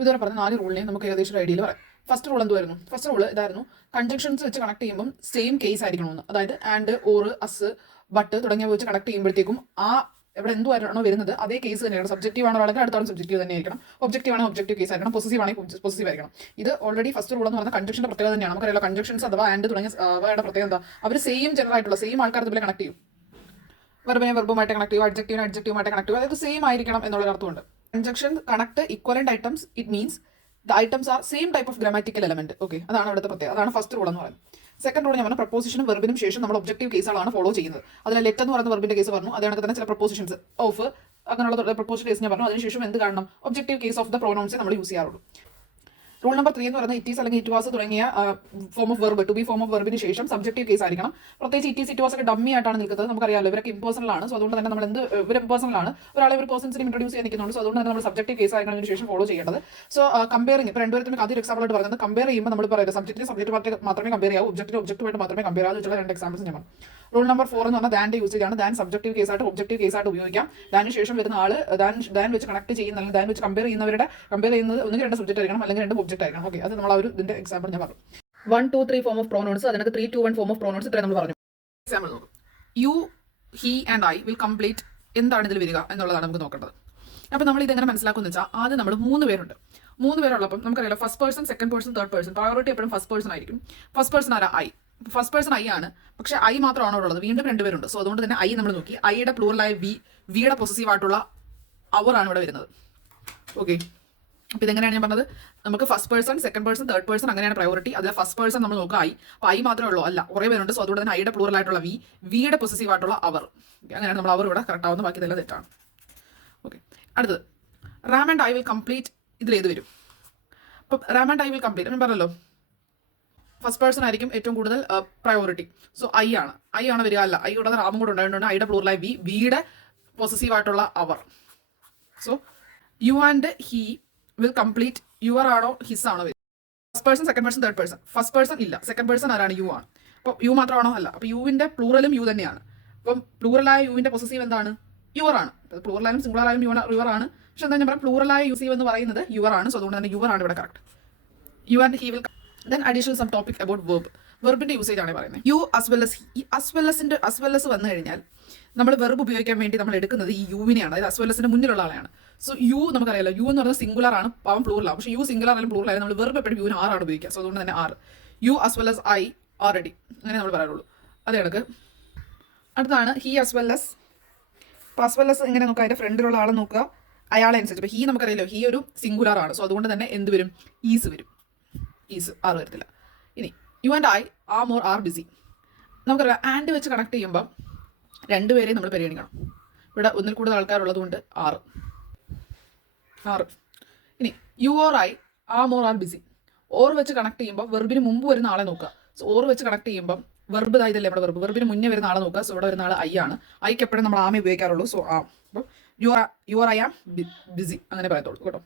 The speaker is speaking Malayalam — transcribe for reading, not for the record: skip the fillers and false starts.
ഇതുവരെ പറഞ്ഞ 4 റൂളിനെയും നമുക്ക് ഏകദേശം ഒരു ഐഡിയയിൽ പറയാം. ഫസ്റ്റ് റൂൾ എന്തുവായിരുന്നു? ഫസ്റ്റ് റൂൾ ഇതായിരുന്നു, കൺജങ്ഷൻസ് വെച്ച് കണക്ട് ചെയ്യുമ്പോൾ സെയിം കേസ് ആയിരിക്കണമെന്ന്. അതായത് ആൻഡ്, ഓർ, അസ്, ബട്ട് തുടങ്ങിയവ വെച്ച് കണക്ട് ചെയ്യുമ്പോഴത്തേക്കും ആ ഇവിടെ എന്തുവാണോ വരുന്നത് അതേ കേസ് തന്നെയാണ്. സബ്ജക്റ്റീവ് ആണോ അല്ലെങ്കിൽ അടുത്താണ് സബ്ജക്റ്റീവ് തന്നെ ആയിരിക്കണം. ഒബ്ജക്റ്റീവ് ആണെങ്കിൽ ഒബ്ജക്റ്റീവ് കേസ് ആയിരിക്കണം. പൊസസീവ് ആണെങ്കിൽ പൊസസീവ് ആയിരിക്കണം. ഇത് ഓൾറെഡി ഫസ്റ്റ് റൂൾ എന്ന് പറഞ്ഞാൽ കൺജക്ഷന്റെ പ്രത്യേകത തന്നെയാണ്. നമുക്കറിയാലോ കൺജക്ഷൻസ് അഥവാ ആൻഡ് തുടങ്ങിയ അവയുടെ പ്രത്യേകത എന്താ? അവർ സെയിം ജനറൽ ആയിട്ടുള്ള സെയിം ആൾക്കാർ തമ്മിൽ കണക്ട് ചെയ്യും. വെർബിനെ വെർബുമായിട്ട് കണക്ട് ചെയ്യും, അഡ്ജക്റ്റീവിനെ അഡ്ജക്റ്റീവുമായിട്ട് കണക്ട് ചെയ്യും. അതായത് സെയിം ആയിരിക്കണം എന്നുള്ള അർത്ഥമുണ്ട്. Congestion connect equivalent items, it means the items are same type of grammatical element. Okay, അതാണ് ഇവിടുത്തെ പ്രത്യേകത. അതാണ് ഫസ്റ്റ് റൂൾ എന്ന് പറയുന്നത്. സെക്കൻഡ് റൂൾ ഞാൻ പറഞ്ഞ പ്രപ്പോസിഷനും വെർബിനും ശേഷം നമ്മൾ ഒബ്ജക്റ്റീവ് കേസുകളാണ് ഫോളോ ചെയ്യുന്നത്. അതിൽ ലെറ്റ് എന്ന് പറയുന്ന വെർബിന്റെ കേസ് പറഞ്ഞു, അതേ തന്നെ ചില പ്രപ്പോസിഷൻസ് ഓഫ് അങ്ങനെയുള്ള പ്രപ്പോസിഷൻ കേസ് ഞാൻ പറഞ്ഞു. അതിനുശേഷം എന്ത് കാണണം? Objective case of the pronouns നമ്മൾ യൂസ് ചെയ്യാറുള്ളൂ. റൂൾ നമ്പർ 3 എന്ന് പറയുന്നത് ഇറ്റ് ഈസ് അല്ലെങ്കിൽ ഇറ്റ് വാസ് തുടങ്ങിയ form of verb, to be form of വെർബിന് ശേഷം സബ്ജക്റ്റീവ് കേസ് ആയിരിക്കണം. പ്രത്യേകിച്ച് ഇറ്റ് ഈസ് ഇറ്റ് വാസ് ഒക്കെ ഡമ്മി ആയിട്ടാണ് നിൽക്കുന്നത്. നമുക്കറിയാലോ ഇവരൊക്കെ ഇംപേഴ്സണൽ ആണ്. സോ അതുകൊണ്ട് തന്നെ നമ്മൾ ഇവർ ഇംപേഴ്സണൽ ആണ്, ഒരാളെ ഒരു പേഴ്സൺസിനെ ഇൻട്രൊഡ്യൂസ് ചെയ്യാൻ നിൽക്കുന്നുണ്ട്. സോ അതുകൊണ്ട് തന്നെ നമ്മൾ സബ്ജക്റ്റീവ് കേസ് ആയിരിക്കണം ശേഷം ഫോളോ ചെയ്യേണ്ടത്. സോ കമ്പയറിംഗ് ഇപ്പോൾ രണ്ടുപേരും ആദ്യം എക്സാമ്പിൾ ആയിട്ട് പറയുന്നത് കമ്പയർ ചെയ്യുമ്പോൾ നമ്മൾ പറയുന്നത് സബ്ജക്റ്റ് മാത്രമേ കമ്പയർ ചെയ്യാവൂ, ഒബ്ജക്റ്റുമായിട്ട് മാത്രമേ കമ്പയർ ആവുക വെച്ചുള്ള 2 എക്സാമ്പിൾസ് ഞാൻ പറഞ്ഞു. റൂൾ നമ്പർ 4 എന്ന് പറഞ്ഞാൽ ദാൻ്റെ യൂസേജ് ആണ്. ദാൻ സബ്ജക്റ്റീവ് കേസായിട്ട് ഒബ്ജക്റ്റീവ് കേസായിട്ട് ഉപയോഗിക്കാം. ദാന് ശേഷം വരുന്ന ആൾ ദാൻ വെച്ച് കണക്ട് ചെയ്യുന്ന അല്ലെങ്കിൽ ദാൻ വെച്ച് കമ്പയർ ചെയ്യുന്നത് ഒന്നുകിൽ 2 സബ്ജക്റ്റ് ആയിരിക്കണം അല്ലെങ്കിൽ 2 ഒബ്ജക്റ്റ് ആയിരിക്കണം. ഓക്കെ, അത് നമ്മൾ ആ ഒരു ഇതിന്റെ എക്സാമ്പിൾ ഞാൻ പറഞ്ഞു. 1, 2, 3 ഫോം ഓഫ് പ്രോനൗൺസ്, അതിനകത്ത് 3, 2, 1 ഫോം ഓഫ് പ്രോനൗൺസ് ഇത്രയും നമ്മൾ പറഞ്ഞു. എക്സാമ്പിൾ നോക്കും. You, he and I will complete എന്താണ് ഇതിൽ വരിക എന്നുള്ളതാണ് നമുക്ക് നോക്കേണ്ടത്. അപ്പോൾ നമ്മൾ ഇതെങ്ങനെ മനസ്സിലാക്കുമെന്ന് വെച്ചാൽ ആദ്യം നമ്മൾ 3 പേരുണ്ട്. 3 പേരുള്ളപ്പം നമുക്കറിയാലോ first person, second person, third person. Priority എപ്പോഴും ഫസ്റ്റ് പേഴ്സൺ ആയിരിക്കും. ഫസ്റ്റ് പേഴ്സൺ ആരാ? ഐ. ഫസ്റ്റ് പേഴ്സൺ ഐ ആണ്, പക്ഷേ ഐ മാത്രമാണ് അവിടെ ഉള്ളത്. വീണ്ടും 2 പേരുണ്ട്. സോ അതുകൊണ്ട് തന്നെ ഐ നമ്മൾ നോക്കി. ഐയുടെ പ്ലൂറലായ വിയുടെ പൊസസീവ് ആയിട്ടുള്ള അവർ ആണ് ഇവിടെ വരുന്നത്. ഓക്കെ, അപ്പോൾ ഇതെങ്ങനെയാണ് ഞാൻ പറഞ്ഞത്? നമുക്ക് first person, second person, third person അങ്ങനെയാണ് പ്രയോറിറ്റി. അതിൽ ഫസ്റ്റ് പേഴ്സൺ നമ്മൾ നോക്കുക ഐ. അപ്പോൾ ഐ മാത്രമേ ഉള്ളൂ, അല്ല കുറേ പേരുണ്ട്. സോ അതുകൊണ്ട് തന്നെ ഐയുടെ പ്ലൂറൽ ആയിട്ടുള്ള വിയുടെ പൊസസീവ് ആയിട്ടുള്ള അവർ. അങ്ങനെയാണ് നമ്മൾ അവർ ഇവിടെ കറക്റ്റ് ആവുന്ന, ബാക്കി ഇതെല്ലാം തെറ്റാണ്. ഓക്കെ, അടുത്തത് Ram and I will complete. ഇതിലേത് വരും? അപ്പം Ram and I will complete ഞാൻ പറഞ്ഞല്ലോ ഫസ്റ്റ് പേഴ്സൺ ആയിരിക്കും ഏറ്റവും കൂടുതൽ പ്രയോറിറ്റി. സോ ഐ ആണ് വരിക. അല്ല, ഐ കൂടാതെ റാമും കൂടെ ഉണ്ടായതുകൊണ്ട് ഐയുടെ പ്ലൂറലായി വിയുടെ പൊസസീവ് ആയിട്ടുള്ള our. So you and he will complete. Your ആണോ ഹിസ് ആണോ വരിക? First person, second person, third person. First person ഇല്ല, സെക്കൻഡ് പേഴ്സൺ ആരാണ്? യു ആണ്. അപ്പോൾ യു മാത്രമാണോ? അല്ല. അപ്പോൾ യുവിന്റെ പ്ലൂറലും യു തന്നെയാണ്. അപ്പം പ്ലൂറലായ യുവിന്റെ പൊസസീവ് എന്താണ്? യുവർ ആണ്. പ്ലൂറലായാലും സിംഗുലറായാലും യുവർ ആണ്. പക്ഷെ എന്താ ഞാൻ പറയാം, പ്ലൂറലായ യൂസീവ് എന്ന് പറയുന്നത് യുവർ ആണ്. സോ അതുകൊണ്ട് തന്നെ യുവർ ആണ് ഇവിടെ correct. You and he will. Then additional some topic about verb. വെർബിന്റെ യൂസേജ് ആണ് പറയുന്നത്. You as well as. ഈ അസ് വെൽ എസ് വന്നു കഴിഞ്ഞാൽ നമ്മൾ വെർബ് ഉപയോഗിക്കാൻ വേണ്ടി നമ്മൾ എടുക്കുന്നത് ഈ യുവിനെയാണ്. അതായത് അസ് വെൽ എസിന്റെ മുന്നിലുള്ള ആളെയാണ്. സോ യു നമുക്കറിയാലോ, യു എന്ന് പറയുന്നത് സിംഗുലർ ആണ്, പാവം പ്ലൂറലാണ്. പക്ഷേ യു സിംഗുലർ ആയാലും പ്ലൂറൽ ആയാലും നമ്മൾ വെർബ് എപ്പോഴും യുവിന് ആറാണ് ഉപയോഗിക്കുക. സോ അതുകൊണ്ട് തന്നെ are. You as well as I already അങ്ങനെ നമ്മൾ പറയാറുള്ളൂ. അതേ കണക്ക് അടുത്താണ് ഹി അസ് വെൽ എസ്. അപ്പോൾ അസ് വെൽ എസ് ഇങ്ങനെ നോക്കുക, അതിൻ്റെ ഫ്രണ്ടിലുള്ള ആളെ നോക്കുക, അയാളെ അനുസരിച്ച്. ഇപ്പോൾ ഹി നമുക്കറിയാലോ, ഹി ഒരു സിംഗുലർ ആണ്. സോ അതുകൊണ്ട് തന്നെ എന്ത് വരും? ഈസ് വരും. ഈസ് ആർ വരത്തില്ല. ഇനി you and I are more R BC. നമുക്കറിയാം ആൻഡ് വെച്ച് കണക്ട് ചെയ്യുമ്പം 2 പേരെയും നമ്മൾ പരിഗണിക്കണം. ഇവിടെ ഒന്നിൽ കൂടുതൽ ആൾക്കാരുള്ളത് കൊണ്ട് 6. ഇനി U or I are more R BC. Or വെച്ച് കണക്ട് ചെയ്യുമ്പോൾ വെർബിന് മുമ്പ് വരുന്ന ആളെ നോക്കുക. സോ ഓർ വെച്ച് കണക്ട് ചെയ്യുമ്പം വെർബ് ഇതല്ലേ ഇവിടെ വെർബിന് മുന്നേ വരുന്ന ആളെ നോക്കുക. സോ ഇവിടെ വരുന്ന ആൾ ഐ ആണ്. ഐക്ക് എപ്പോഴും നമ്മൾ ആമേ ഉപയോഗിക്കാറുള്ളൂ. സോ ആ. അപ്പോൾ you are I am busy അങ്ങനെ പറയത്തുള്ളൂ കേട്ടോ.